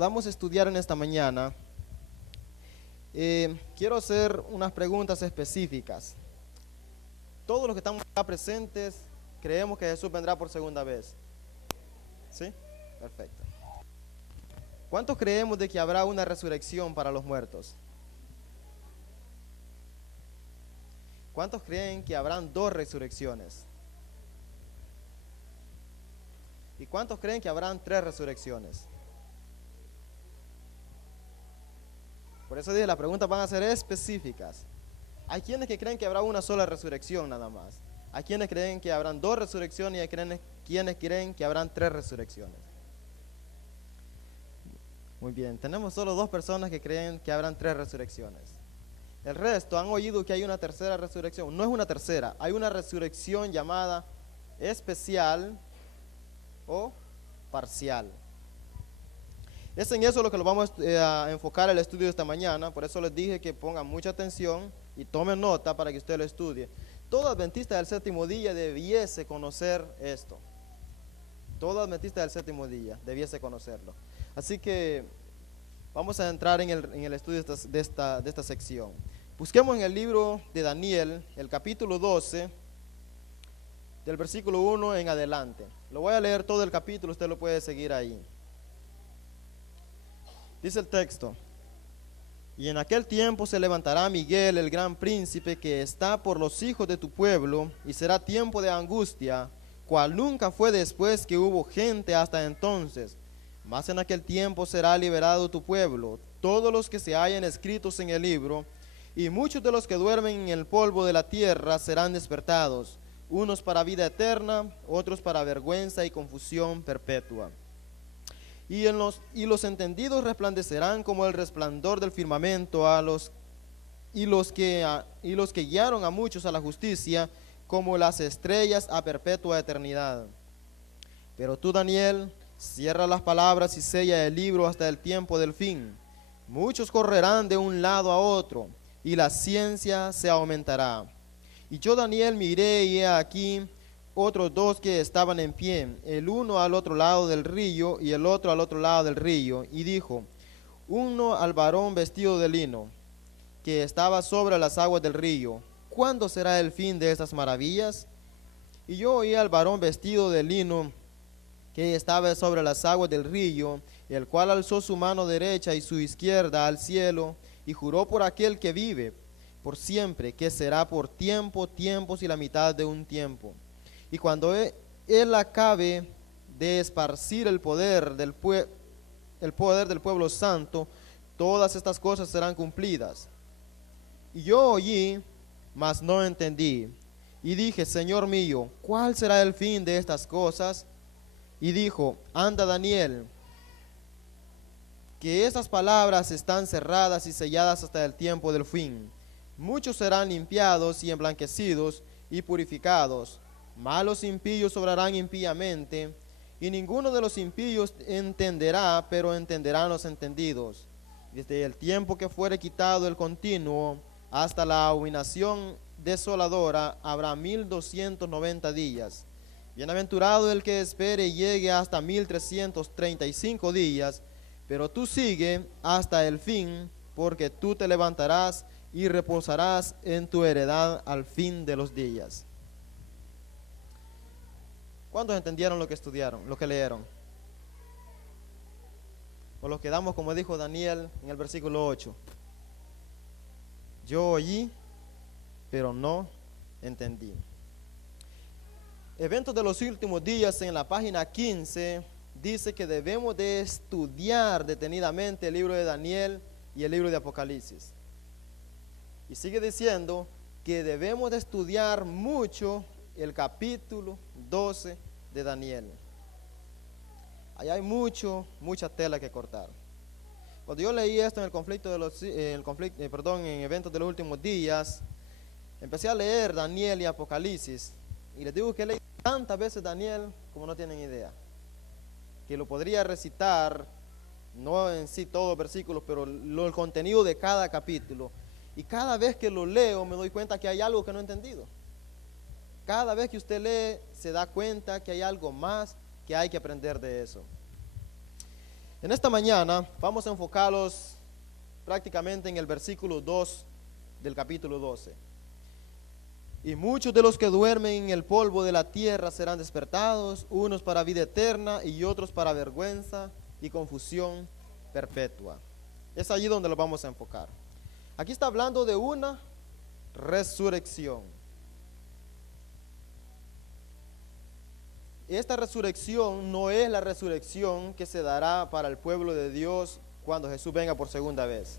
podamos estudiar en esta mañana, quiero hacer unas preguntas específicas. Todos los que estamos acá presentes creemos que Jesús vendrá por segunda vez. ¿Sí? Perfecto. ¿Cuántos creemos de que habrá una resurrección para los muertos? ¿Cuántos creen que habrán dos resurrecciones? ¿Y cuántos creen que habrán tres resurrecciones? Por eso dije, las preguntas van a ser específicas. Hay quienes que creen que habrá una sola resurrección nada más. Hay quienes creen que habrán dos resurrecciones y hay quienes creen que habrán tres resurrecciones. Muy bien, tenemos solo dos personas que creen que habrán tres resurrecciones. El resto han oído que hay una tercera resurrección. No es una tercera, hay una resurrección llamada especial o parcial. Es en eso lo que lo vamos a enfocar el estudio de esta mañana. Por eso les dije que pongan mucha atención y tomen nota para que usted lo estudie. Todo adventista del séptimo día debiese conocer esto. Todo adventista del séptimo día debiese conocerlo. Así que vamos a entrar en el estudio de esta sección. Busquemos en el libro de Daniel, el capítulo 12, del versículo 1 en adelante. Lo voy a leer todo el capítulo, usted lo puede seguir ahí. Dice el texto: y en aquel tiempo se levantará Miguel, el gran príncipe, que está por los hijos de tu pueblo, y será tiempo de angustia, cual nunca fue después que hubo gente hasta entonces. Mas en aquel tiempo será liberado tu pueblo, todos los que se hayan escritos en el libro, y muchos de los que duermen en el polvo de la tierra serán despertados, unos para vida eterna, otros para vergüenza y confusión perpetua. Y los entendidos resplandecerán como el resplandor del firmamento, y los que guiaron a muchos a la justicia, como las estrellas a perpetua eternidad. Pero tú, Daniel, cierra las palabras y sella el libro hasta el tiempo del fin. Muchos correrán de un lado a otro, y la ciencia se aumentará. Y yo, Daniel, miré, y he aquí otros dos que estaban en pie, el uno al otro lado del río y el otro al otro lado del río, y dijo uno al varón vestido de lino, que estaba sobre las aguas del río: ¿cuándo será el fin de estas maravillas? Y yo oí al varón vestido de lino, que estaba sobre las aguas del río, el cual alzó su mano derecha y su izquierda al cielo, y juró por aquel que vive por siempre, que será por tiempos y la mitad de un tiempo. Y cuando él acabe de esparcir el poder del pueblo santo, todas estas cosas serán cumplidas. Y yo oí, mas no entendí. Y dije: Señor mío, ¿cuál será el fin de estas cosas? Y dijo: anda, Daniel, que estas palabras están cerradas y selladas hasta el tiempo del fin. Muchos serán limpiados y emblanquecidos y purificados. Malos impíos obrarán impíamente, y ninguno de los impíos entenderá, pero entenderán los entendidos. Desde el tiempo que fuere quitado el continuo hasta la abominación desoladora habrá 1290 días. Bienaventurado el que espere y llegue hasta 1335 días, pero tú sigue hasta el fin, porque tú te levantarás y reposarás en tu heredad al fin de los días. ¿Cuántos entendieron lo que estudiaron, lo que leyeron? O los quedamos como dijo Daniel en el versículo 8. Yo oí, pero no entendí. Eventos de los últimos días, en la página 15, dice que debemos de estudiar detenidamente el libro de Daniel y el libro de Apocalipsis. Y sigue diciendo que debemos de estudiar mucho el capítulo 12 de Daniel. Allá hay mucha tela que cortar. Cuando yo leí esto en en eventos de los últimos días, empecé a leer Daniel y Apocalipsis, y les digo que he leído tantas veces Daniel como no tienen idea, que lo podría recitar, no en sí todos los versículos, pero el contenido de cada capítulo. Y cada vez que lo leo me doy cuenta que hay algo que no he entendido. Cada vez que usted lee se da cuenta que hay algo más que hay que aprender de eso. En esta mañana vamos a enfocarlos prácticamente en el versículo 2 del capítulo 12. Y muchos de los que duermen en el polvo de la tierra serán despertados, unos para vida eterna y otros para vergüenza y confusión perpetua. Es allí donde lo vamos a enfocar. Aquí está hablando de una resurrección. Esta resurrección no es la resurrección que se dará para el pueblo de Dios cuando Jesús venga por segunda vez.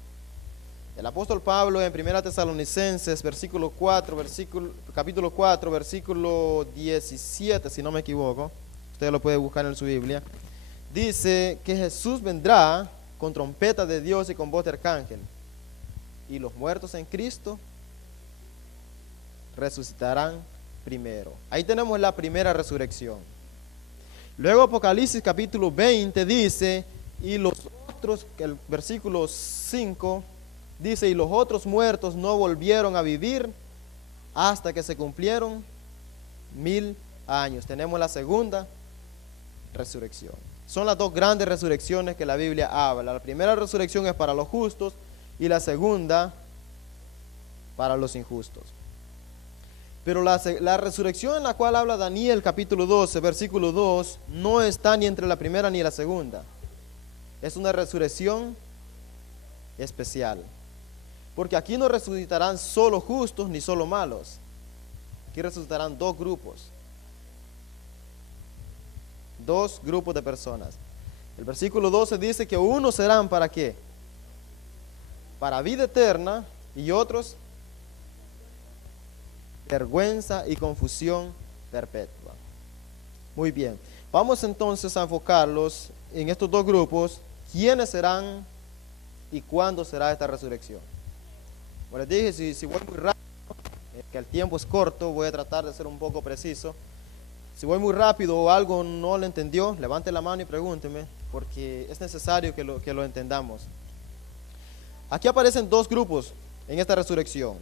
El apóstol Pablo en 1 Tesalonicenses capítulo 4, versículo 17, si no me equivoco, usted lo puede buscar en su Biblia, dice que Jesús vendrá con trompeta de Dios y con voz de arcángel, y los muertos en Cristo resucitarán primero. Ahí tenemos la primera resurrección. Luego Apocalipsis capítulo 20 dice, y los otros, el versículo 5 dice, y los otros muertos no volvieron a vivir hasta que se cumplieron 1000 años. Tenemos la segunda resurrección. Son las dos grandes resurrecciones que la Biblia habla. La primera resurrección es para los justos y la segunda para los injustos. Pero la resurrección en la cual habla Daniel capítulo 12, versículo 2, no está ni entre la primera ni la segunda. Es una resurrección especial. Porque aquí no resucitarán solo justos ni solo malos. Aquí resucitarán dos grupos. Dos grupos de personas. El versículo 12 dice que unos serán ¿para qué? Para vida eterna y otros vergüenza y confusión perpetua. Muy bien. Vamos entonces a enfocarlos en estos dos grupos. ¿Quiénes serán y cuándo será esta resurrección? Como les dije, si voy muy rápido, que el tiempo es corto, voy a tratar de ser un poco preciso. Si voy muy rápido o algo no lo entendió, levante la mano y pregúnteme, porque es necesario que lo entendamos. Aquí aparecen dos grupos en esta resurrección: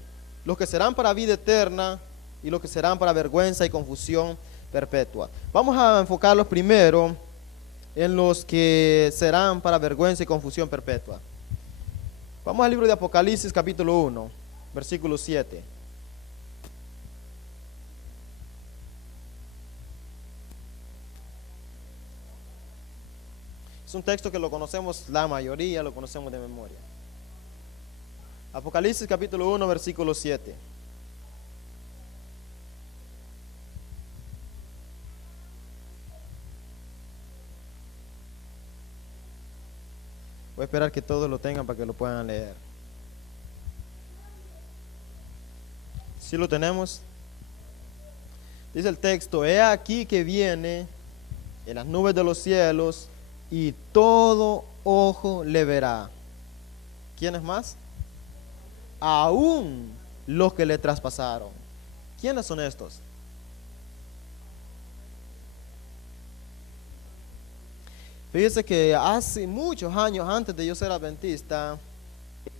los que serán para vida eterna y los que serán para vergüenza y confusión perpetua. Vamos a enfocarlos primero en los que serán para vergüenza y confusión perpetua. Vamos al libro de Apocalipsis capítulo 1, versículo 7. Es un texto que lo conocemos, la mayoría lo conocemos de memoria. Apocalipsis capítulo 1, versículo 7. Voy a esperar que todos lo tengan para que lo puedan leer. ¿Sí lo tenemos? Dice el texto: he aquí que viene en las nubes de los cielos y todo ojo le verá. ¿Quiénes más? Aún los que le traspasaron. ¿Quiénes son estos? Fíjese que hace muchos años antes de yo ser adventista,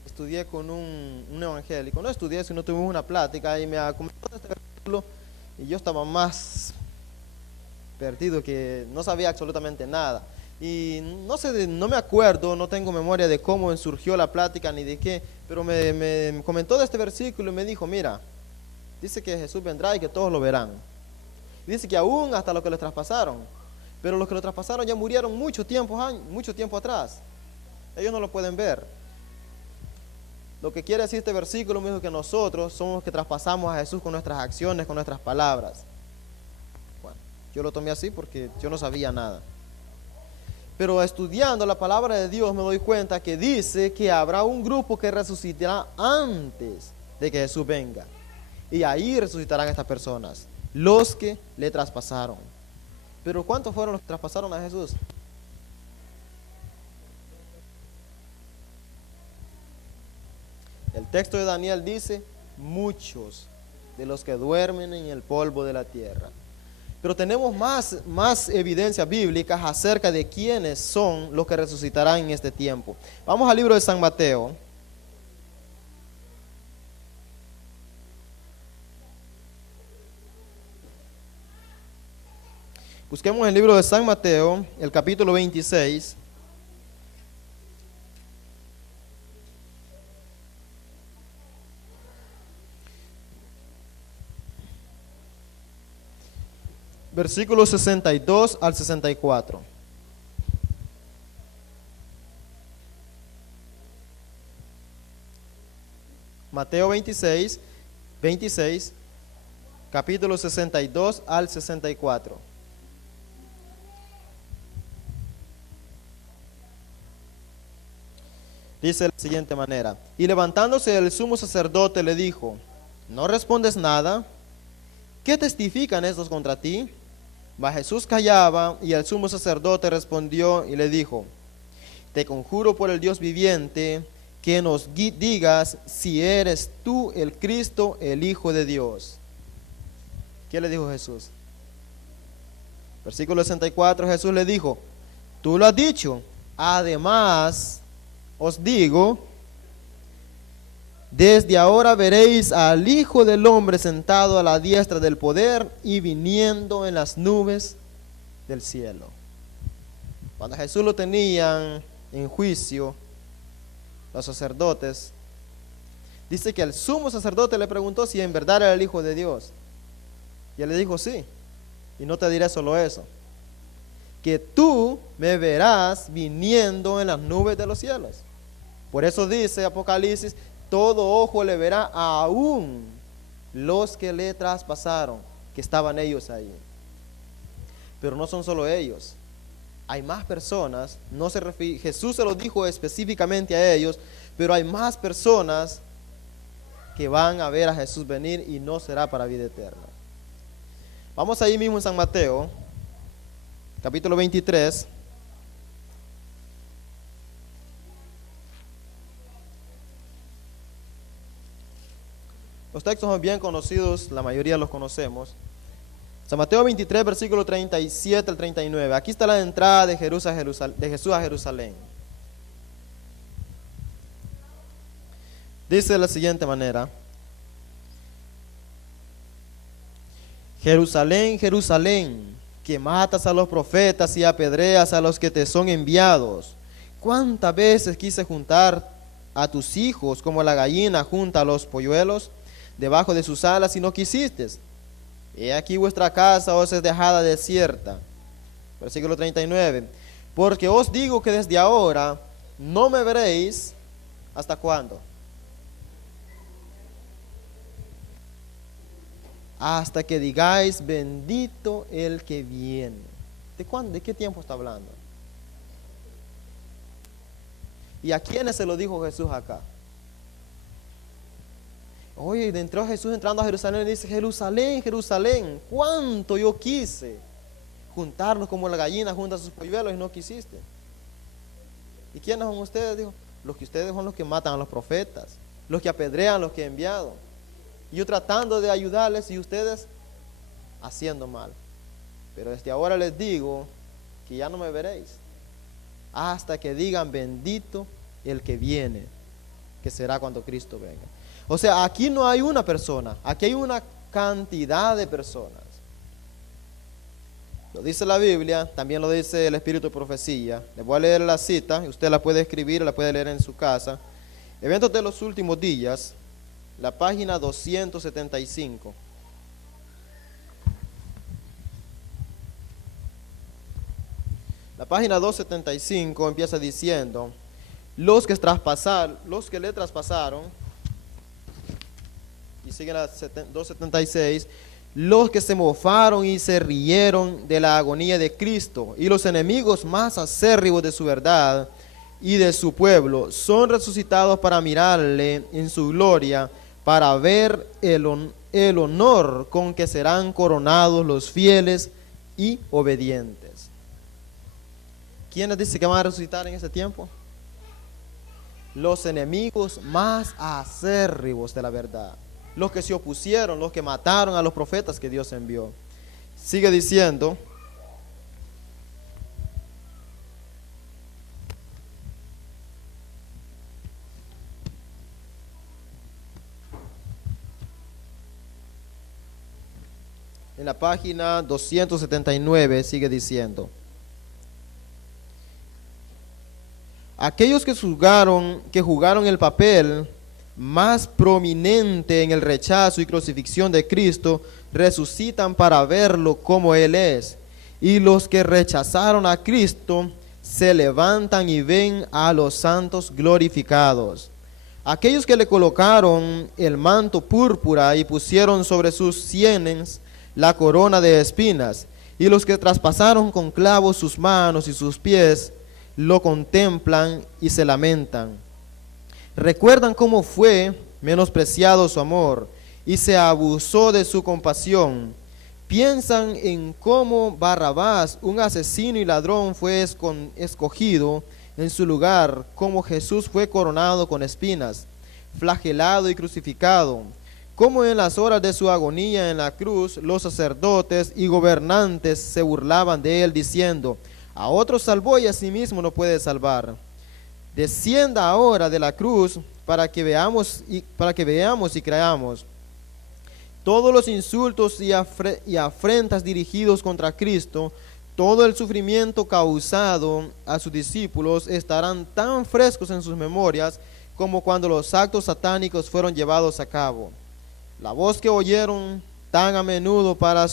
estudié con un evangélico. No estudié, sino tuvimos una plática y me comentó este versículo y yo estaba más perdido, que no sabía absolutamente nada. Y no sé, no me acuerdo, no tengo memoria de cómo surgió la plática ni de qué, pero me comentó de este versículo y me dijo: mira, dice que Jesús vendrá y que todos lo verán. Y dice que aún hasta los que lo traspasaron, pero los que lo traspasaron ya murieron mucho tiempo atrás. Ellos no lo pueden ver. Lo que quiere decir este versículo, me dijo, que nosotros somos los que traspasamos a Jesús con nuestras acciones, con nuestras palabras. Bueno, yo lo tomé así porque yo no sabía nada. Pero estudiando la palabra de Dios me doy cuenta que dice que habrá un grupo que resucitará antes de que Jesús venga. Y ahí resucitarán estas personas, los que le traspasaron. Pero ¿cuántos fueron los que traspasaron a Jesús? El texto de Daniel dice: muchos de los que duermen en el polvo de la tierra. Pero tenemos más evidencias bíblicas acerca de quiénes son los que resucitarán en este tiempo. Vamos al libro de San Mateo. Busquemos el libro de San Mateo, el capítulo 26. versículos 62 al 64. Mateo 26, capítulo 62 al 64. Dice de la siguiente manera: y levantándose el sumo sacerdote le dijo: ¿no respondes nada? ¿Qué testifican estos contra ti? Mas Jesús callaba, y el sumo sacerdote respondió y le dijo: te conjuro por el Dios viviente, que nos digas si eres tú el Cristo, el Hijo de Dios. ¿Qué le dijo Jesús? Versículo 64, Jesús le dijo: tú lo has dicho. Además os digo, desde ahora veréis al Hijo del Hombre sentado a la diestra del poder y viniendo en las nubes del cielo. Cuando Jesús lo tenían en juicio, los sacerdotes, dice que el sumo sacerdote le preguntó si en verdad era el Hijo de Dios. Y él le dijo: sí. Y no te diré solo eso, que tú me verás viniendo en las nubes de los cielos. Por eso dice Apocalipsis: todo ojo le verá, aún los que le traspasaron, que estaban ellos ahí. Pero no son solo ellos, hay más personas. Jesús se lo dijo específicamente a ellos, pero hay más personas que van a ver a Jesús venir, y no será para vida eterna. Vamos ahí mismo en San Mateo, capítulo 23. Los textos son bien conocidos, la mayoría los conocemos. San Mateo 23, versículo 37 al 39. Aquí está la entrada de Jesús a Jerusalén. Dice de la siguiente manera: Jerusalén, Jerusalén, que matas a los profetas y apedreas a los que te son enviados. ¿Cuántas veces quise juntar a tus hijos como la gallina junta a los polluelos debajo de sus alas, y no quisiste? He aquí vuestra casa os es dejada desierta. Versículo 39. Porque os digo que desde ahora no me veréis. ¿Hasta cuándo? Hasta que digáis: bendito el que viene. ¿De cuándo? ¿De qué tiempo está hablando? ¿Y a quiénes se lo dijo Jesús acá? Oye, entró Jesús entrando a Jerusalén y dice: Jerusalén, Jerusalén, cuánto yo quise juntarnos como la gallina junta a sus polluelos, y no quisiste. ¿Y quiénes son ustedes? Dijo: los que ustedes son los que matan a los profetas, los que apedrean a los que he enviado. Y yo tratando de ayudarles, y ustedes haciendo mal. Pero desde ahora les digo que ya no me veréis, hasta que digan: bendito el que viene, que será cuando Cristo venga. O sea, aquí no hay una persona, aquí hay una cantidad de personas. Lo dice la Biblia, también lo dice el Espíritu de Profecía. Les voy a leer la cita, y usted la puede escribir, la puede leer en su casa. Eventos de los últimos días, la página 275. La página 275 empieza diciendo: los que le traspasaron, y sigue la 276, los que se mofaron y se rieron de la agonía de Cristo, y los enemigos más acérrimos de su verdad y de su pueblo, son resucitados para mirarle en su gloria, para ver el honor con que serán coronados los fieles y obedientes. ¿Quiénes dicen que van a resucitar en ese tiempo? Los enemigos más acérrimos de la verdad, los que se opusieron, los que mataron a los profetas que Dios envió. Sigue diciendo: en la página 279 sigue diciendo: aquellos que jugaron el papel más prominente en el rechazo y crucifixión de Cristo resucitan para verlo como Él es. Y los que rechazaron a Cristo se levantan y ven a los santos glorificados. Aquellos que le colocaron el manto púrpura y pusieron sobre sus sienes la corona de espinas, y los que traspasaron con clavos sus manos y sus pies, lo contemplan y se lamentan. Recuerdan cómo fue menospreciado su amor y se abusó de su compasión. Piensan en cómo Barrabás, un asesino y ladrón, fue escogido en su lugar, cómo Jesús fue coronado con espinas, flagelado y crucificado, cómo en las horas de su agonía en la cruz los sacerdotes y gobernantes se burlaban de él diciendo: a otros salvó y a sí mismo no puede salvar. Descienda ahora de la cruz para que veamos y creamos. Todos los insultos y afrentas dirigidos contra Cristo, todo el sufrimiento causado a sus discípulos estarán tan frescos en sus memorias como cuando los actos satánicos fueron llevados a cabo. La voz que oyeron tan a menudo para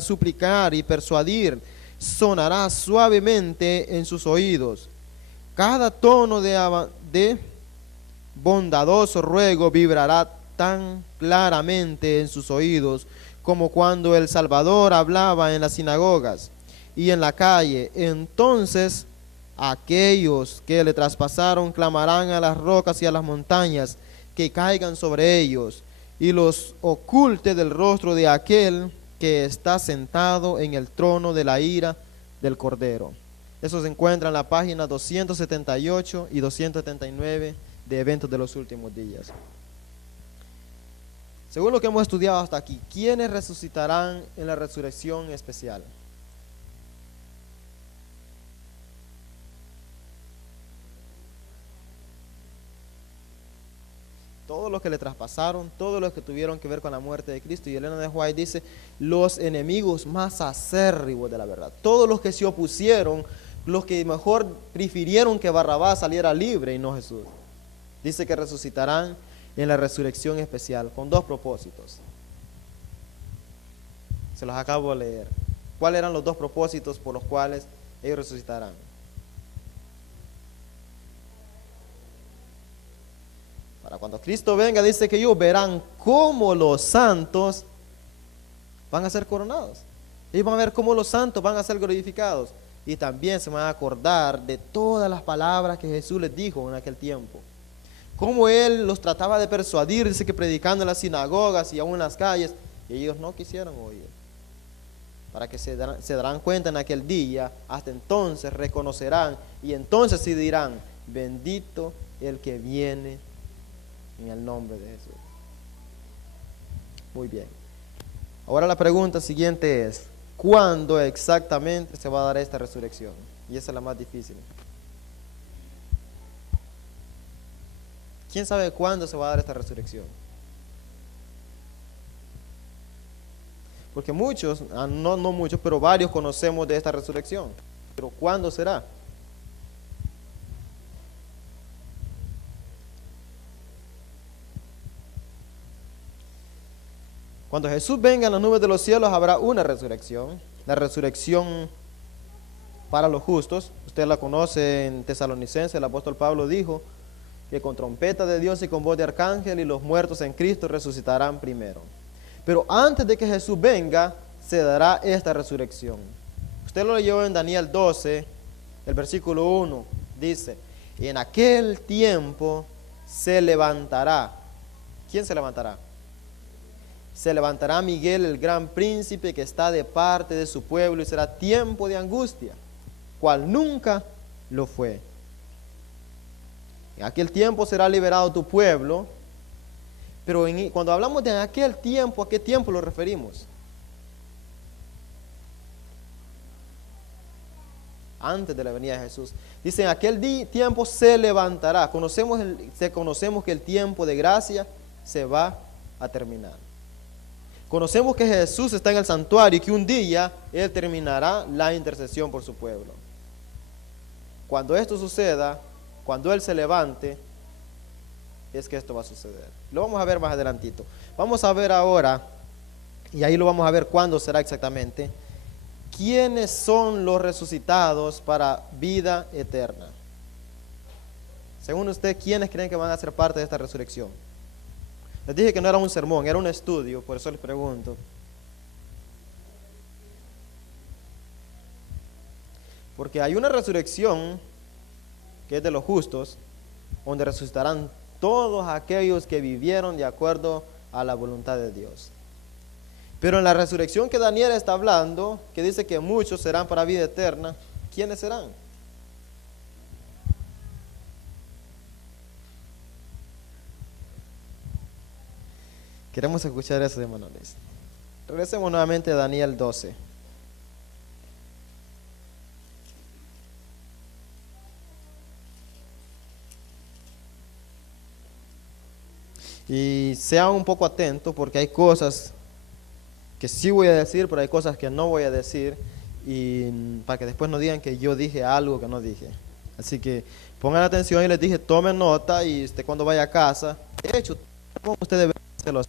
suplicar y persuadir sonará suavemente en sus oídos. Cada tono de bondadoso ruego vibrará tan claramente en sus oídos como cuando el Salvador hablaba en las sinagogas y en la calle. Entonces aquellos que le traspasaron clamarán a las rocas y a las montañas que caigan sobre ellos y los oculte del rostro de aquel que está sentado en el trono de la ira del Cordero. Eso se encuentra en la página 278 y 279 de Eventos de los Últimos Días. Según lo que hemos estudiado hasta aquí, ¿quiénes resucitarán en la resurrección especial? Todos los que le traspasaron, todos los que tuvieron que ver con la muerte de Cristo. Y Elena de White dice, los enemigos más acérrimos de la verdad, todos los que se opusieron, los que mejor prefirieron que Barrabás saliera libre y no Jesús. Dice que resucitarán en la resurrección especial con dos propósitos. Se los acabo de leer. ¿Cuáles eran los dos propósitos por los cuales ellos resucitarán? Para cuando Cristo venga, dice que ellos verán cómo los santos van a ser coronados. Ellos van a ver cómo los santos van a ser glorificados. Y también se van a acordar de todas las palabras que Jesús les dijo en aquel tiempo. Cómo Él los trataba de persuadir, dice que predicando en las sinagogas y aún en las calles, y ellos no quisieron oír. Para que se darán cuenta en aquel día, hasta entonces reconocerán, y entonces sí dirán, bendito el que viene en el nombre de Jesús. Muy bien. Ahora la pregunta siguiente es, ¿cuándo exactamente se va a dar esta resurrección? Y esa es la más difícil. ¿Quién sabe cuándo se va a dar esta resurrección? Porque muchos, no muchos, pero varios conocemos de esta resurrección. Pero ¿cuándo será? Cuando Jesús venga en las nubes de los cielos habrá una resurrección. La resurrección para los justos. Usted la conoce en Tesalonicenses, el apóstol Pablo dijo que con trompeta de Dios y con voz de arcángel y los muertos en Cristo resucitarán primero. Pero antes de que Jesús venga, se dará esta resurrección. Usted lo leyó en Daniel 12, el versículo 1, dice, en aquel tiempo se levantará. ¿Quién se levantará? Se levantará Miguel, el gran príncipe que está de parte de su pueblo, y será tiempo de angustia, cual nunca lo fue. En aquel tiempo será liberado tu pueblo, pero cuando hablamos de aquel tiempo, ¿a qué tiempo lo referimos? Antes de la venida de Jesús. Dice, en aquel tiempo se levantará. Conocemos que el tiempo de gracia se va a terminar. Conocemos que Jesús está en el santuario y que un día Él terminará la intercesión por su pueblo. Cuando esto suceda, cuando Él se levante, es que esto va a suceder. Lo vamos a ver más adelantito. Vamos a ver ahora y ahí lo vamos a ver cuándo será exactamente. ¿Quiénes son los resucitados para vida eterna? Según usted, ¿quiénes creen que van a ser parte de esta resurrección? Les dije que no era un sermón, era un estudio, por eso les pregunto. Porque hay una resurrección que es de los justos, donde resucitarán todos aquellos que vivieron de acuerdo a la voluntad de Dios. Pero en la resurrección que Daniel está hablando, que dice que muchos serán para vida eterna, ¿quiénes serán? Queremos escuchar eso, hermanos. Regresemos nuevamente a Daniel 12. Y sean un poco atentos porque hay cosas que sí voy a decir, pero hay cosas que no voy a decir, y para que después no digan que yo dije algo que no dije. Así que pongan atención y les dije, tomen nota, y cuando vaya a casa, de hecho, usted debería hacerlo así.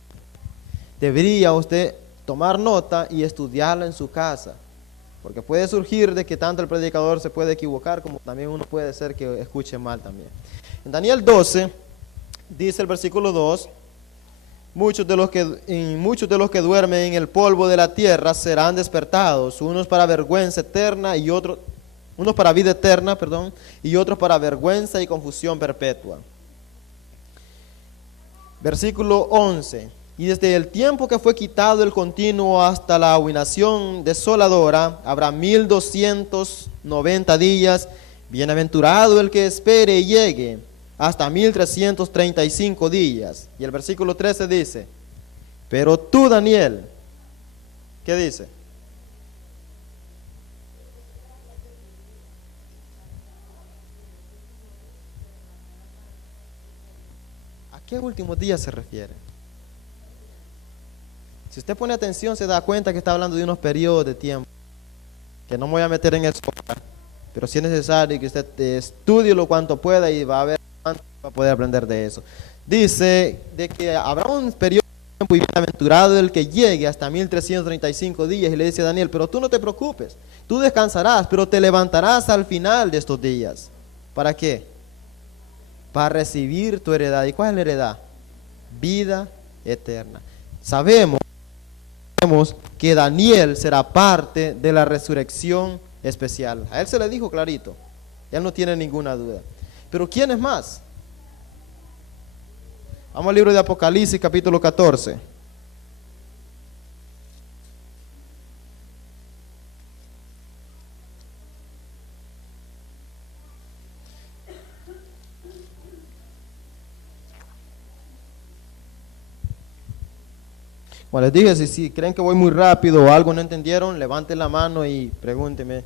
Debería usted tomar nota y estudiarla en su casa, porque puede surgir de que tanto el predicador se puede equivocar, como también uno puede ser que escuche mal también. En Daniel 12, dice el versículo 2, muchos de los que duermen en el polvo de la tierra serán despertados, unos para vergüenza eterna y unos para vida eterna, y otros para vergüenza y confusión perpetua. Versículo 11, y desde el tiempo que fue quitado el continuo hasta la abominación desoladora, habrá 1290 días, bienaventurado el que espere y llegue, hasta 1335 días. Y el versículo 13 dice, pero tú, Daniel, ¿qué dice? ¿A qué últimos días se refiere? Si usted pone atención, se da cuenta que está hablando de unos periodos de tiempo, que no me voy a meter en eso, pero sí es necesario que usted estudie lo cuanto pueda y va a ver cuánto va a poder aprender de eso. Dice de que habrá un periodo de tiempo y bienaventurado el que llegue hasta 1335 días, y le dice a Daniel, pero tú no te preocupes, tú descansarás, pero te levantarás al final de estos días. ¿Para qué? Para recibir tu heredad. ¿Y cuál es la heredad? Vida eterna. Sabemos que Daniel será parte de la resurrección especial. A él se le dijo clarito, él no tiene ninguna duda. Pero ¿quién es más? Vamos al libro de Apocalipsis, capítulo 14. Como les dije, si creen que voy muy rápido o algo no entendieron, levanten la mano y pregúntenme.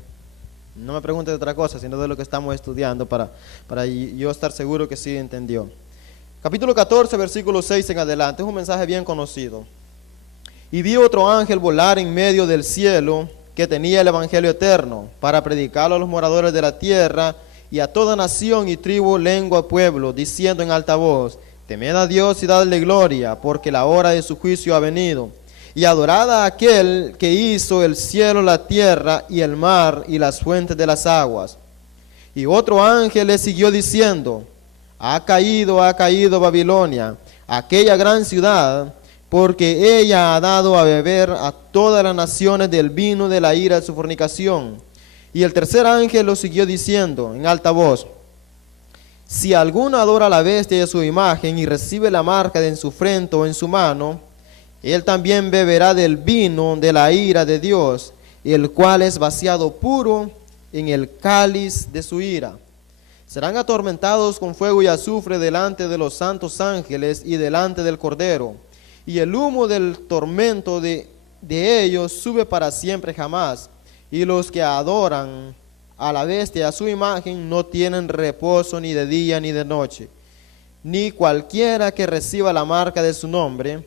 No me pregunten de otra cosa, sino de lo que estamos estudiando para yo estar seguro que sí entendió. Capítulo 14, versículo 6 en adelante, es un mensaje bien conocido. Y vi otro ángel volar en medio del cielo, que tenía el evangelio eterno, para predicarlo a los moradores de la tierra y a toda nación y tribu, lengua, pueblo, diciendo en alta voz, temed a Dios y dadle gloria, porque la hora de su juicio ha venido. Y adorad a aquel que hizo el cielo, la tierra y el mar y las fuentes de las aguas. Y otro ángel le siguió diciendo, ha caído Babilonia, aquella gran ciudad, porque ella ha dado a beber a todas las naciones del vino de la ira de su fornicación. Y el tercer ángel lo siguió diciendo en alta voz, si alguno adora a la bestia de su imagen y recibe la marca en su frente o en su mano, él también beberá del vino de la ira de Dios, el cual es vaciado puro en el cáliz de su ira. Serán atormentados con fuego y azufre delante de los santos ángeles y delante del Cordero. Y el humo del tormento de ellos sube para siempre jamás. Y los que adoran a la bestia y a su imagen no tienen reposo ni de día ni de noche. Ni cualquiera que reciba la marca de su nombre.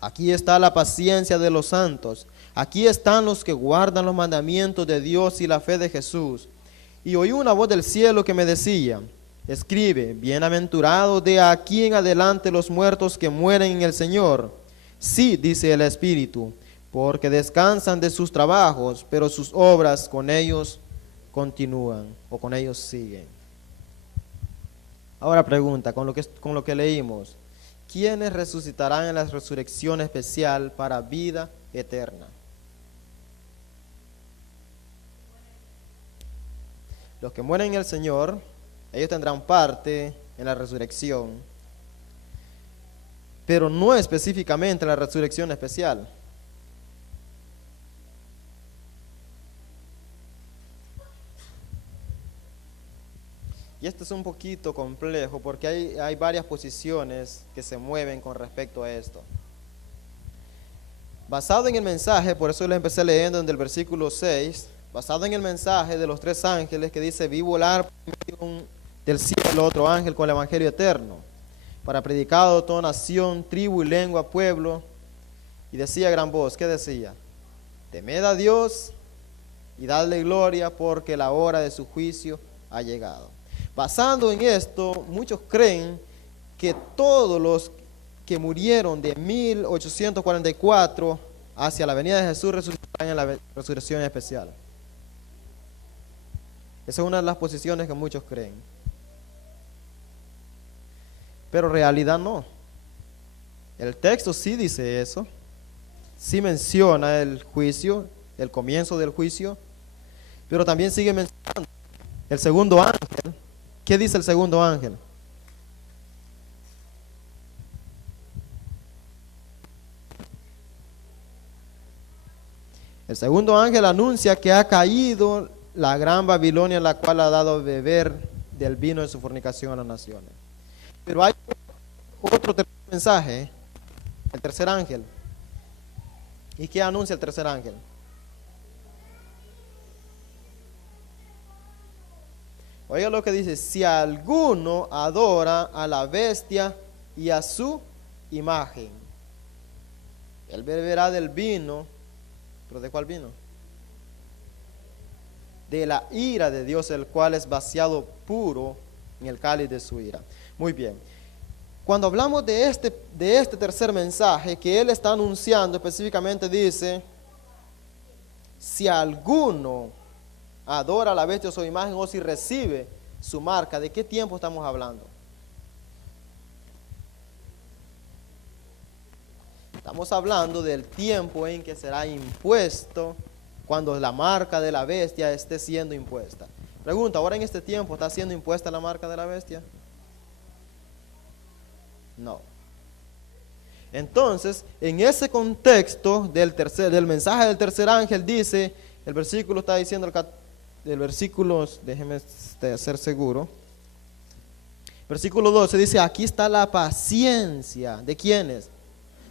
Aquí está la paciencia de los santos. Aquí están los que guardan los mandamientos de Dios y la fe de Jesús. Y oí una voz del cielo que me decía, escribe, bienaventurados de aquí en adelante los muertos que mueren en el Señor. Sí, dice el Espíritu, porque descansan de sus trabajos, pero sus obras con ellos continúan o con ellos siguen. Ahora pregunta, con lo que leímos, ¿quiénes resucitarán en la resurrección especial para vida eterna? Los que mueren en el Señor, ellos tendrán parte en la resurrección, pero no específicamente en la resurrección especial. Y esto es un poquito complejo porque hay varias posiciones que se mueven con respecto a esto. Basado en el mensaje, por eso lo empecé leyendo desde el versículo 6, basado en el mensaje de los 3 ángeles que dice: vi volar del cielo otro ángel con el evangelio eterno, para predicar a toda nación, tribu y lengua, pueblo, y decía a gran voz, ¿qué decía? Temed a Dios y dadle gloria, porque la hora de su juicio ha llegado. Basando en esto, muchos creen que todos los que murieron de 1844 hacia la venida de Jesús resucitarán en la resurrección especial. Esa es una de las posiciones que muchos creen. Pero en realidad no. El texto sí dice eso, sí menciona el juicio, el comienzo del juicio, pero también sigue mencionando el segundo ángel. ¿Qué dice el segundo ángel? El segundo ángel anuncia que ha caído la gran Babilonia, la cual ha dado a beber del vino de su fornicación a las naciones. Pero hay otro tercer mensaje, el tercer ángel. ¿Y qué anuncia el tercer ángel? Oiga lo que dice: si alguno adora a la bestia y a su imagen, él beberá del vino. ¿Pero de cuál vino? De la ira de Dios, el cual es vaciado puro en el cáliz de su ira. Muy bien. Cuando hablamos de este tercer mensaje que él está anunciando, específicamente dice: si alguno adora a la bestia o su imagen, o si recibe su marca. ¿De qué tiempo estamos hablando? Estamos hablando del tiempo en que será impuesto, cuando la marca de la bestia esté siendo impuesta. Pregunta, ¿ahora en este tiempo está siendo impuesta la marca de la bestia? No. Entonces, en ese contexto del mensaje del tercer ángel, dice, el versículo está diciendo, el versículo, déjeme ser seguro, versículo 12 dice: aquí está la paciencia. ¿De quiénes?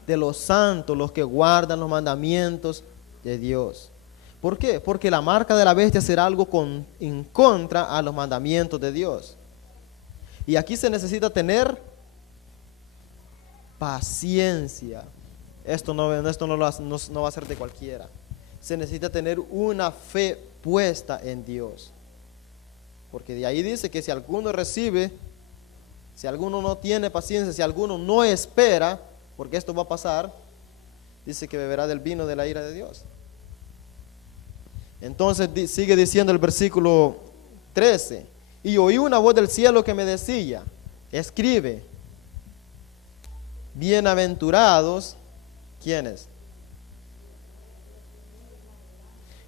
De los santos, los que guardan los mandamientos de Dios. ¿Por qué? Porque la marca de la bestia será algo en contra a los mandamientos de Dios. Y aquí se necesita tener paciencia. Esto no va a ser de cualquiera. Se necesita tener una fe puesta en Dios. Porque de ahí dice que si alguno recibe, si alguno no tiene paciencia, si alguno no espera, porque esto va a pasar, dice que beberá del vino de la ira de Dios. Entonces sigue diciendo el versículo 13: y oí una voz del cielo que me decía: escribe, bienaventurados, ¿quiénes?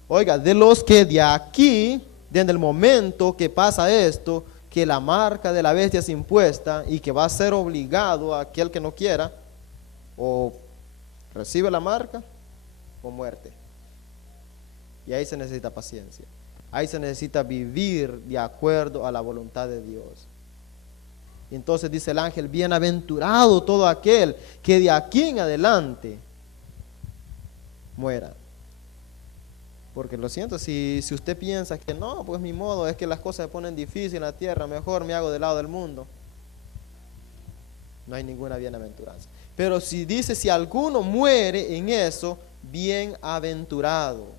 Oiga, de los que de aquí, desde el momento que pasa esto, que la marca de la bestia es impuesta y que va a ser obligado a aquel que no quiera, o recibe la marca o muerte. Y ahí se necesita paciencia. Ahí se necesita vivir de acuerdo a la voluntad de Dios. Y entonces dice el ángel: bienaventurado todo aquel que de aquí en adelante muera. Porque lo siento, si usted piensa que no, pues mi modo, es que las cosas se ponen difíciles en la tierra, mejor me hago del lado del mundo, no hay ninguna bienaventuranza. Pero si dice: si alguno muere en eso, bienaventurado.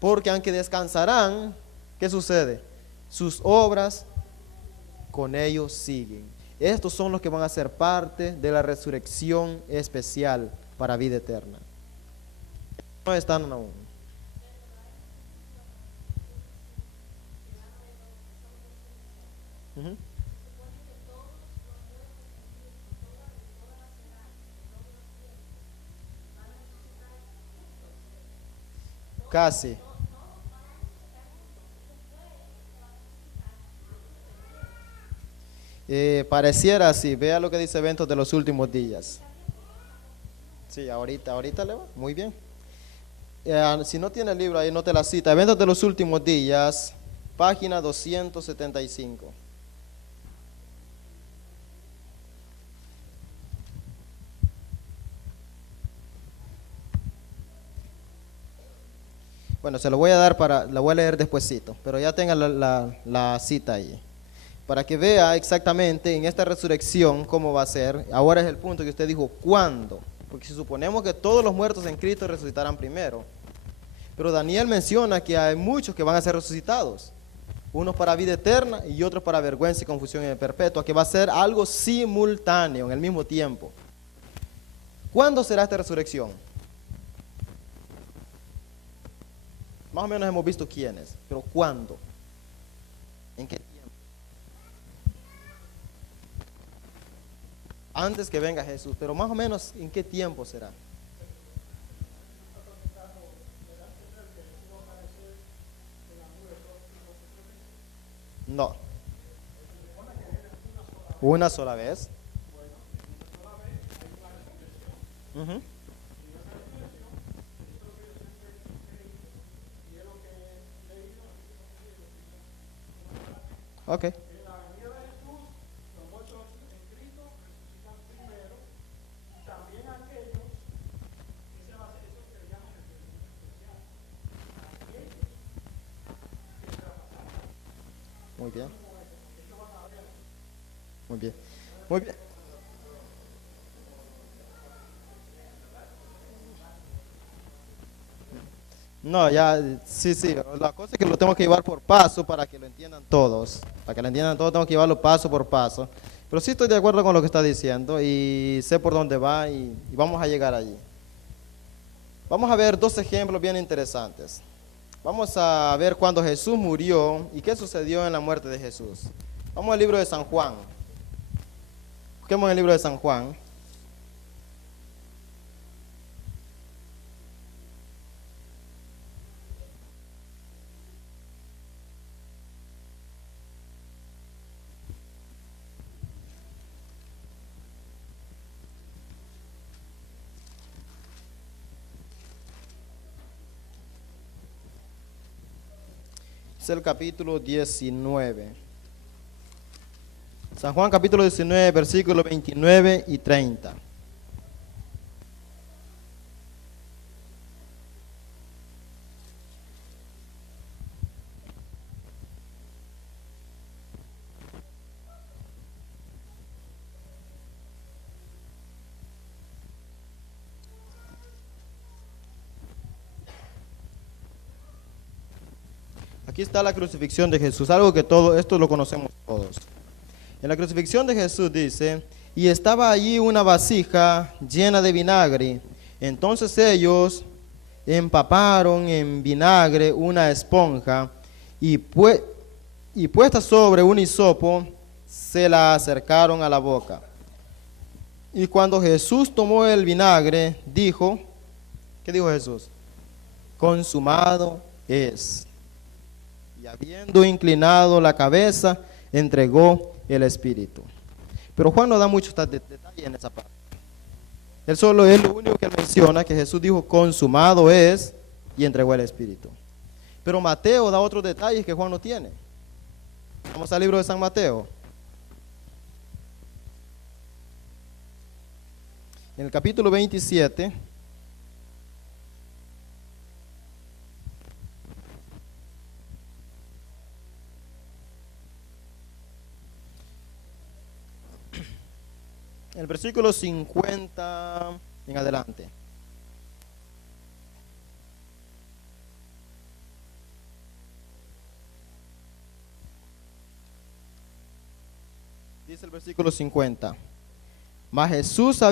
Porque aunque descansarán, ¿qué sucede? Sus obras con ellos siguen. Estos son los que van a ser parte de la resurrección especial, para vida eterna. No están aún. Ujú. Casi. Pareciera así. Vea lo que dice Eventos de los Últimos Días. Sí, ahorita le va. Muy bien. Si no tiene el libro ahí, no te la cita. Eventos de los Últimos Días, página 275. Bueno, se lo voy a dar la voy a leer despuesito, pero ya tenga la cita ahí. Para que vea exactamente en esta resurrección cómo va a ser. Ahora es el punto que usted dijo, ¿cuándo? Porque si suponemos que todos los muertos en Cristo resucitarán primero. Pero Daniel menciona que hay muchos que van a ser resucitados. Unos para vida eterna y otros para vergüenza y confusión en el perpetua, que va a ser algo simultáneo en el mismo tiempo. ¿Cuándo será esta resurrección? Más o menos hemos visto quiénes, pero ¿cuándo? ¿En qué tiempo? Antes que venga Jesús, pero más o menos ¿en qué tiempo será? No, una sola vez. Ujú. Ok. Muy bien, muy bien, muy bien. No, ya, sí, sí, la cosa es que lo tengo que llevar por paso para que lo entiendan todos. Para que lo entiendan todos tengo que llevarlo paso por paso. Pero sí estoy de acuerdo con lo que está diciendo y sé por dónde va y vamos a llegar allí. Vamos a ver dos ejemplos bien interesantes. Vamos a ver cuando Jesús murió y qué sucedió en la muerte de Jesús. Vamos al libro de San Juan. Busquemos el libro de San Juan. Es el capítulo 19. San Juan capítulo 19, versículos 29 y 30. Aquí está la crucifixión de Jesús, algo que todo esto lo conocemos todos. En la crucifixión de Jesús dice, y estaba allí una vasija llena de vinagre. Entonces ellos empaparon en vinagre una esponja y puesta sobre un hisopo, se la acercaron a la boca. Y cuando Jesús tomó el vinagre, dijo, ¿qué dijo Jesús? Consumado es. Y habiendo inclinado la cabeza, entregó el Espíritu. Pero Juan no da muchos detalles en esa parte. Él solo es lo único que él menciona, que Jesús dijo, consumado es, y entregó el Espíritu. Pero Mateo da otros detalles que Juan no tiene. Vamos al libro de San Mateo. En el capítulo 27, el versículo 50 en adelante. Dice el versículo 50. Mas Jesús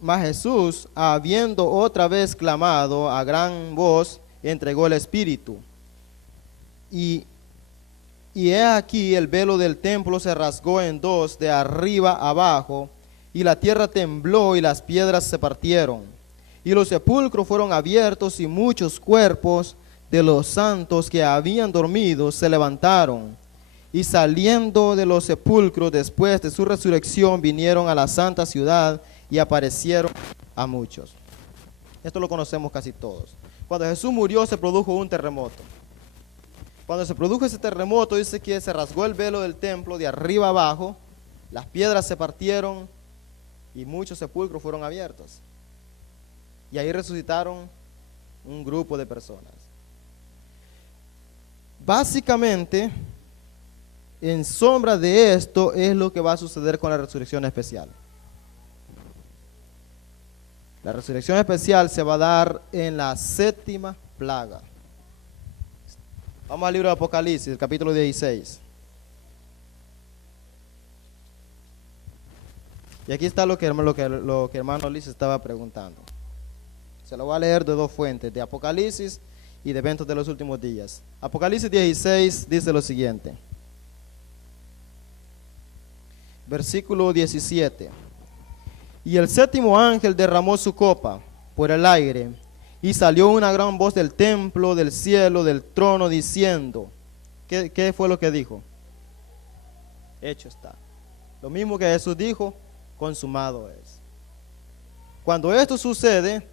Mas Jesús, habiendo otra vez clamado a gran voz, entregó el Espíritu. Y he aquí el velo del templo se rasgó en dos, de arriba abajo, y la tierra tembló y las piedras se partieron. Y los sepulcros fueron abiertos y muchos cuerpos de los santos que habían dormido se levantaron. Y saliendo de los sepulcros después de su resurrección vinieron a la santa ciudad y aparecieron a muchos. Esto lo conocemos casi todos. Cuando Jesús murió se produjo un terremoto. Cuando se produjo ese terremoto, dice que se rasgó el velo del templo de arriba abajo, las piedras se partieron y muchos sepulcros fueron abiertos. Y ahí resucitaron un grupo de personas. Básicamente, en sombra de esto es lo que va a suceder con la resurrección especial. La resurrección especial se va a dar en la séptima plaga. Vamos al libro de Apocalipsis, el capítulo 16. Y aquí está lo que hermano Liz estaba preguntando. Se lo voy a leer de dos fuentes, de Apocalipsis y de eventos de los últimos días. Apocalipsis 16 dice lo siguiente. Versículo 17. Y el séptimo ángel derramó su copa por el aire, y salió una gran voz del templo, del cielo, del trono, diciendo, ¿qué fue lo que dijo? Hecho está. Lo mismo que Jesús dijo, consumado es. Cuando esto sucede,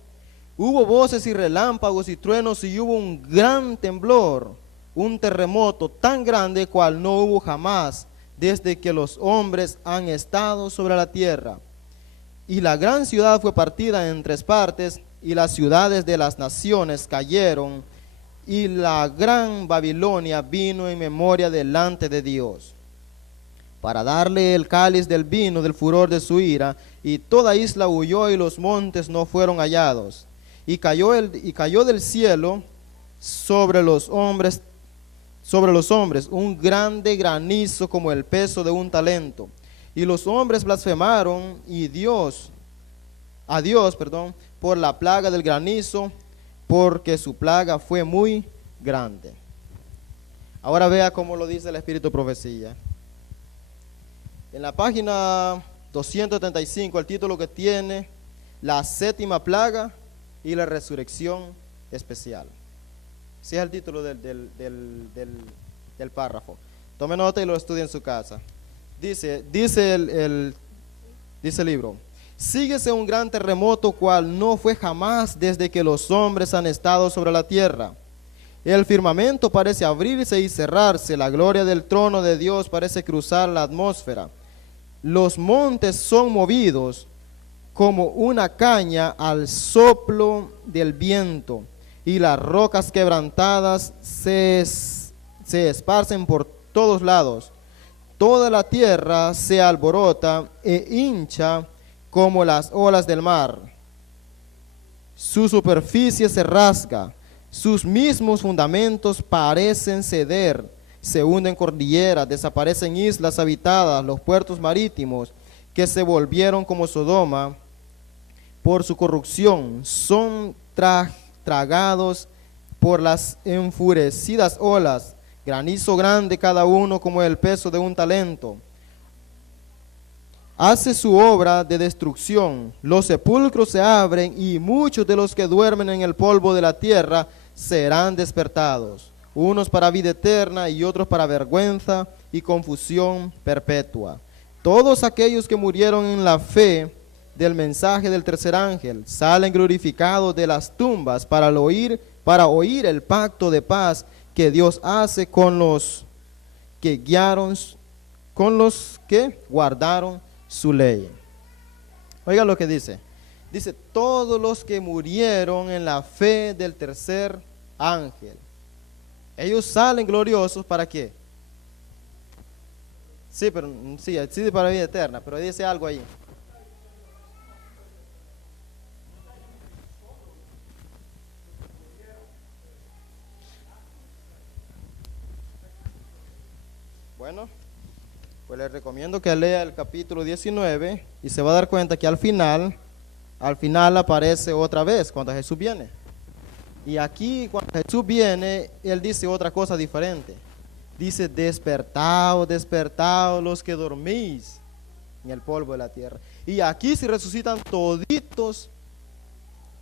hubo voces y relámpagos y truenos y hubo un gran temblor, un terremoto tan grande cual no hubo jamás desde que los hombres han estado sobre la tierra. Y la gran ciudad fue partida en tres partes, y las ciudades de las naciones cayeron, y la gran Babilonia vino en memoria delante de Dios, para darle el cáliz del vino del furor de su ira, y toda isla huyó y los montes no fueron hallados. Y cayó del cielo sobre los hombres un grande granizo como el peso de un talento. Y los hombres blasfemaron a Dios, por la plaga del granizo, porque su plaga fue muy grande. Ahora vea cómo lo dice el Espíritu de Profecía. En la página 275, el título que tiene, la séptima plaga y la resurrección especial. Ese es el título del párrafo. Tome nota y lo estudie en su casa. Dice el libro: síguese un gran terremoto cual no fue jamás desde que los hombres han estado sobre la tierra. El firmamento parece abrirse y cerrarse, la gloria del trono de Dios parece cruzar la atmósfera. Los montes son movidos como una caña al soplo del viento, y las rocas quebrantadas se esparcen por todos lados. Toda la tierra se alborota e hincha como las olas del mar. Su superficie se rasga, sus mismos fundamentos parecen ceder, se hunden cordilleras, desaparecen islas habitadas, los puertos marítimos que se volvieron como Sodoma por su corrupción, son tragados por las enfurecidas olas, granizo grande cada uno como el peso de un talento. Hace su obra de destrucción, los sepulcros se abren y muchos de los que duermen en el polvo de la tierra serán despertados, unos para vida eterna y otros para vergüenza y confusión perpetua. Todos aquellos que murieron en la fe del mensaje del tercer ángel salen glorificados de las tumbas para oír el pacto de paz que Dios hace con los que guardaron su ley. Oiga lo que dice. Dice, todos los que murieron en la fe del tercer ángel, ellos salen gloriosos. ¿Para qué? Sí, para vida eterna, pero dice algo ahí. Bueno, pues les recomiendo que lea el capítulo 19 y se va a dar cuenta que al final al final aparece otra vez cuando Jesús viene. Y aquí cuando Jesús viene, Él dice otra cosa diferente. Dice, despertaos, despertaos los que dormís en el polvo de la tierra. Y aquí se resucitan toditos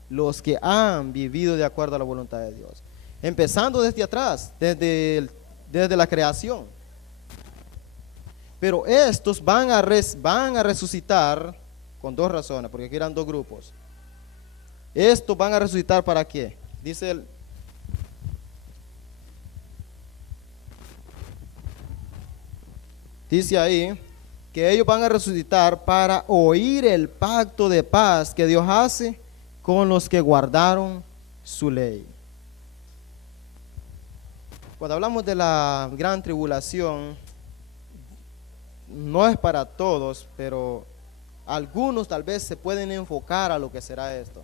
los que han vivido de acuerdo a la voluntad de Dios. Empezando desde atrás, desde la creación. Pero estos van a resucitar con dos razones, porque aquí eran dos grupos. Estos van a resucitar ¿para qué? Dice ahí que ellos van a resucitar para oír el pacto de paz que Dios hace con los que guardaron su ley. Cuando hablamos de la gran tribulación, no es para todos, pero algunos tal vez se pueden enfocar a lo que será esto.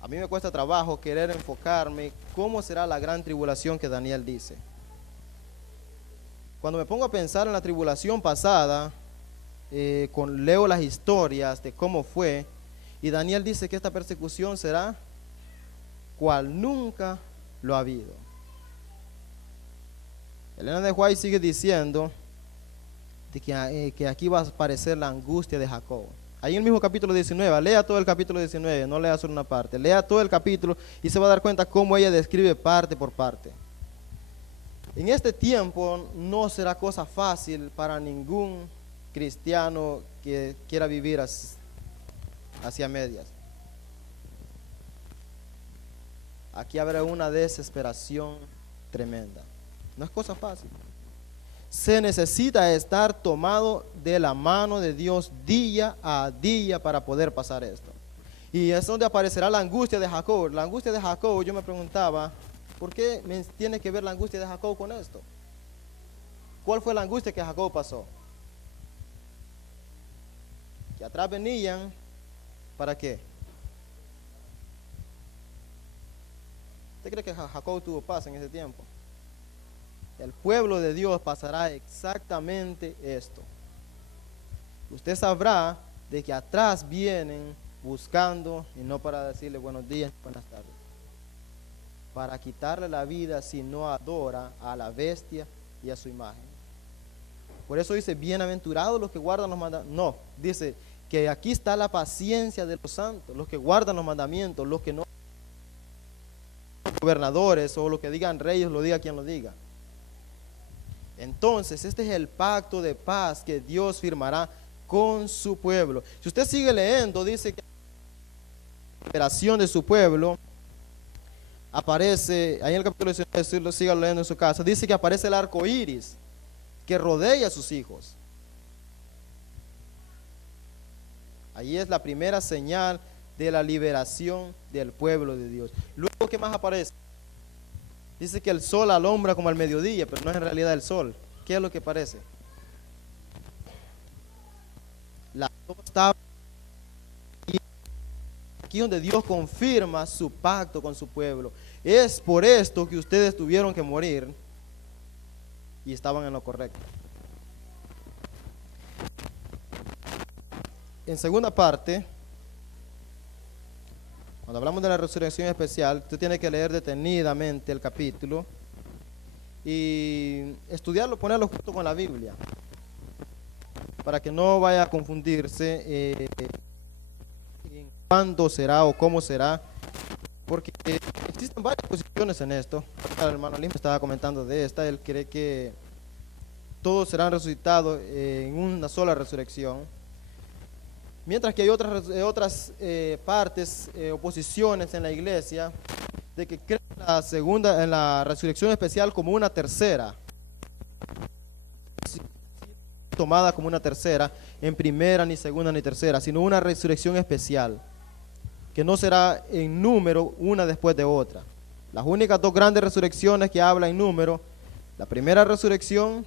A mí me cuesta trabajo querer enfocarme cómo será la gran tribulación que Daniel dice. Cuando me pongo a pensar en la tribulación pasada, leo las historias de cómo fue, y Daniel dice que esta persecución será cual nunca lo ha habido. Elena de White sigue diciendo de que aquí va a aparecer la angustia de Jacob. Ahí en el mismo capítulo 19, lea todo el capítulo 19, no lea solo una parte, lea todo el capítulo y se va a dar cuenta cómo ella describe parte por parte. En este tiempo no será cosa fácil para ningún cristiano que quiera vivir hacia medias. Aquí habrá una desesperación tremenda. No es cosa fácil. Se necesita estar tomado de la mano de Dios día a día para poder pasar esto. Y es donde aparecerá la angustia de Jacob. La angustia de Jacob, yo me preguntaba, ¿por qué tiene que ver la angustia de Jacob con esto? ¿Cuál fue la angustia que Jacob pasó? Que atrás venían, ¿para qué? ¿Usted cree que Jacob tuvo paz en ese tiempo? El pueblo de Dios pasará exactamente esto. Usted sabrá de que atrás vienen buscando, y no para decirle buenos días, buenas tardes, para quitarle la vida si no adora a la bestia y a su imagen. Por eso dice, bienaventurados los que guardan los mandamientos. No, dice que aquí está la paciencia de los santos, los que guardan los mandamientos, los que no gobernadores o lo que digan reyes, lo diga quien lo diga. Entonces, este es el pacto de paz que Dios firmará con su pueblo. Si usted sigue leyendo, dice que la liberación de su pueblo aparece, ahí en el capítulo 19, siga leyendo en su casa, dice que aparece el arco iris que rodea a sus hijos. Ahí es la primera señal de la liberación del pueblo de Dios. Luego, ¿qué más aparece? Dice que el sol alumbra como al mediodía, pero no es en realidad el sol. ¿Qué es lo que parece? Las dos tablas. Aquí donde Dios confirma su pacto con su pueblo. Es por esto que ustedes tuvieron que morir y estaban en lo correcto. En segunda parte, cuando hablamos de la resurrección especial, usted tiene que leer detenidamente el capítulo y estudiarlo, ponerlo junto con la Biblia, para que no vaya a confundirse en cuándo será o cómo será, porque existen varias posiciones en esto. El hermano Lim estaba comentando de esta, él cree que todos serán resucitados en una sola resurrección. Mientras que hay otras partes, oposiciones en la iglesia, de que creen en la resurrección especial como una tercera, tomada como una tercera, en primera, ni segunda, ni tercera, sino una resurrección especial, que no será en número una después de otra. Las únicas dos grandes resurrecciones que habla en número, la primera resurrección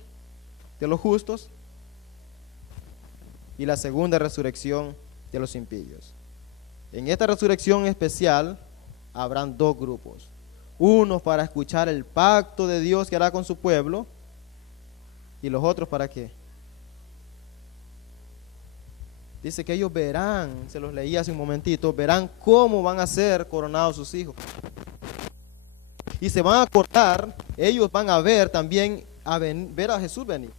de los justos, y la segunda resurrección de los impíos. En esta resurrección especial habrán dos grupos. Unos para escuchar el pacto de Dios que hará con su pueblo, y los otros para qué. Dice que ellos verán, se los leí hace un momentito, verán cómo van a ser coronados sus hijos. Y se van a acordar, ellos van a ver también, ver a Jesús venir.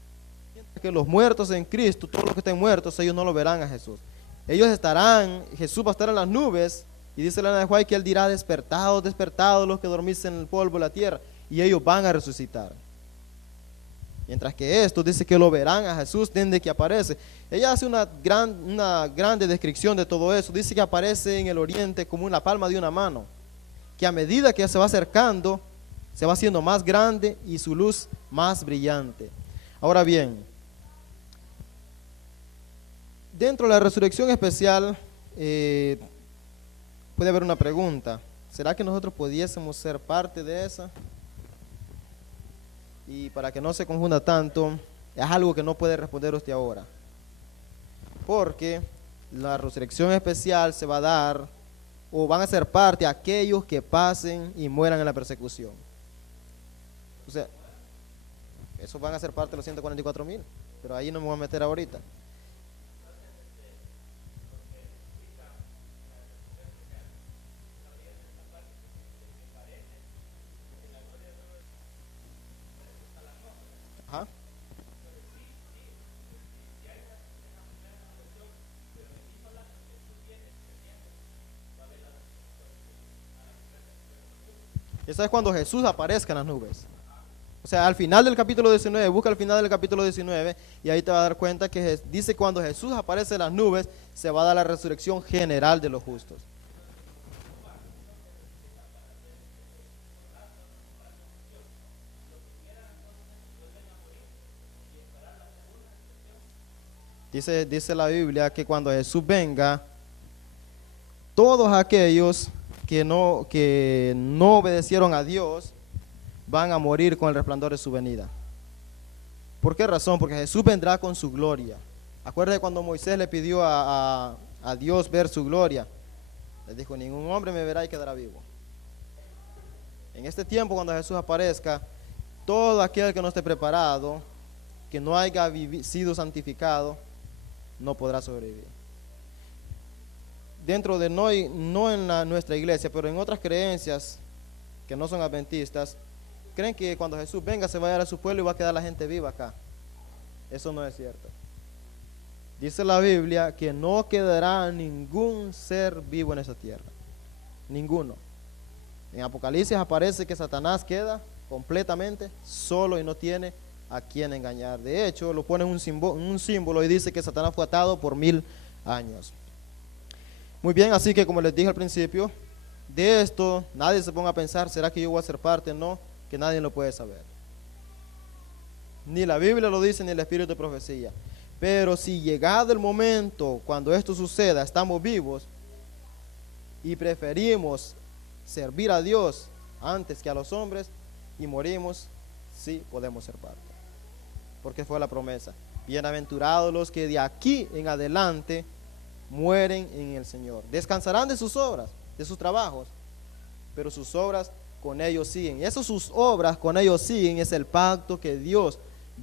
Que los muertos en Cristo, todos los que estén muertos, ellos no lo verán a Jesús. Ellos estarán, Jesús va a estar en las nubes, y dice la Elena de White que Él dirá, despertados, despertados los que dormís en el polvo de la tierra, y ellos van a resucitar. Mientras que estos dice que lo verán a Jesús desde que aparece. Ella hace una grande descripción de todo eso. Dice que aparece en el oriente como una palma de una mano, que a medida que se va acercando, se va haciendo más grande y su luz más brillante. Ahora bien, dentro de la resurrección especial, puede haber una pregunta. ¿Será que nosotros pudiésemos ser parte de esa? Y para que no se confunda tanto, es algo que no puede responder usted ahora. Porque la resurrección especial se va a dar, o van a ser parte aquellos que pasen y mueran en la persecución. O sea, esos van a ser parte de los 144,000, pero ahí no me voy a meter ahorita. Ajá. Eso es cuando Jesús aparezca en las nubes. O sea, al final del capítulo 19, busca al final del capítulo 19 y ahí te vas a dar cuenta que dice cuando Jesús aparece en las nubes, se va a dar la resurrección general de los justos. Dice la Biblia que cuando Jesús venga, todos aquellos que no obedecieron a Dios van a morir con el resplandor de su venida. ¿Por qué razón? Porque Jesús vendrá con su gloria. Acuérdate cuando Moisés le pidió a Dios ver su gloria. Le dijo, ningún hombre me verá y quedará vivo. En este tiempo, cuando Jesús aparezca, todo aquel que no esté preparado, que no haya sido santificado, no podrá sobrevivir. Dentro de no en nuestra iglesia, pero en otras creencias que no son adventistas, creen que cuando Jesús venga se va a ir a su pueblo y va a quedar la gente viva acá. Eso no es cierto. Dice la Biblia que no quedará ningún ser vivo en esa tierra. Ninguno. En Apocalipsis aparece que Satanás queda completamente solo y no tiene a quien engañar. De hecho, lo pone en un símbolo y dice que Satanás fue atado por 1000 años. Muy bien, así que como les dije al principio, de esto nadie se ponga a pensar, ¿será que yo voy a ser parte? No, que nadie lo puede saber. Ni la Biblia lo dice, ni el Espíritu de profecía. Pero si llegado el momento, cuando esto suceda, estamos vivos y preferimos servir a Dios antes que a los hombres y morimos, sí podemos ser parte. Porque fue la promesa. Bienaventurados los que de aquí en adelante mueren en el Señor. Descansarán de sus obras, de sus trabajos, pero sus obras con ellos siguen. Y eso, sus obras con ellos siguen, es el pacto que Dios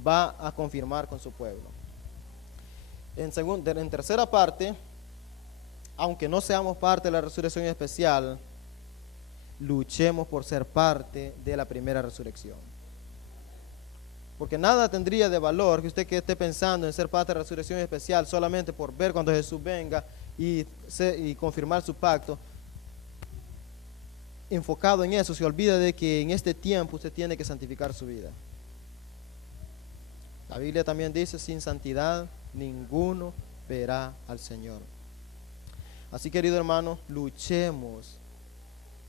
va a confirmar con su pueblo. En tercera parte, aunque no seamos parte de la resurrección especial, luchemos por ser parte de la primera resurrección. Porque nada tendría de valor que usted que esté pensando en ser parte de la resurrección especial solamente por ver cuando Jesús venga y confirmar su pacto. Enfocado en eso, se olvida de que en este tiempo usted tiene que santificar su vida. La Biblia también dice, sin santidad ninguno verá al Señor. Así, querido hermano, luchemos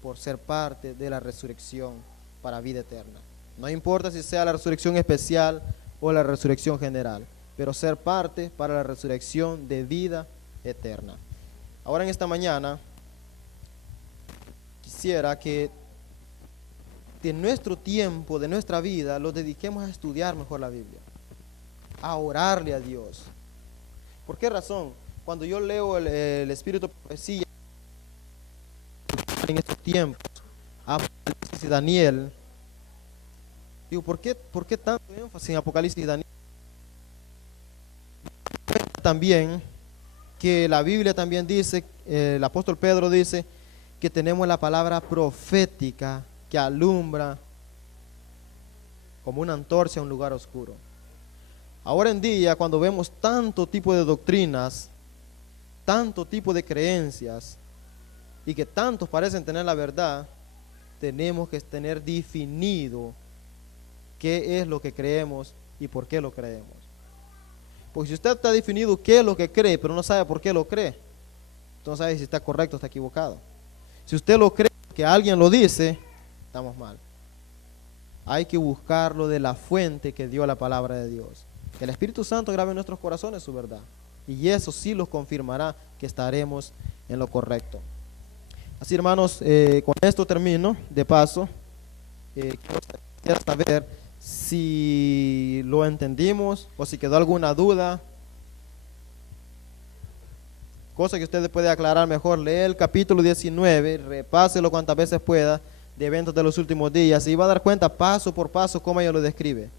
por ser parte de la resurrección para vida eterna. No importa si sea la resurrección especial o la resurrección general, pero ser parte para la resurrección de vida eterna. Ahora en esta mañana quisiera que de nuestro tiempo, de nuestra vida, lo dediquemos a estudiar mejor la Biblia, a orarle a Dios. ¿Por qué razón? Cuando yo leo el Espíritu de Profecía en estos tiempos, Apocalipsis y Daniel, digo, ¿por qué tanto énfasis en Apocalipsis y Daniel? También que la Biblia también dice, el apóstol Pedro dice, que tenemos la palabra profética que alumbra como una antorcha en un lugar oscuro. Ahora en día, cuando vemos tanto tipo de doctrinas, tanto tipo de creencias, y que tantos parecen tener la verdad, tenemos que tener definido qué es lo que creemos y por qué lo creemos. Porque si usted está definido qué es lo que cree, pero no sabe por qué lo cree, entonces sabe si está correcto o está equivocado. Si usted lo cree que alguien lo dice, estamos mal. Hay que buscarlo de la fuente que dio la palabra de Dios. Que el Espíritu Santo grabe en nuestros corazones su verdad. Y eso sí los confirmará que estaremos en lo correcto. Así, hermanos, con esto termino. De paso, quisiera saber si lo entendimos o si quedó alguna duda. Cosa que usted puede aclarar mejor. Lee el capítulo 19, repáselo cuantas veces pueda, de eventos de los últimos días, y va a dar cuenta paso por paso cómo ella lo describe.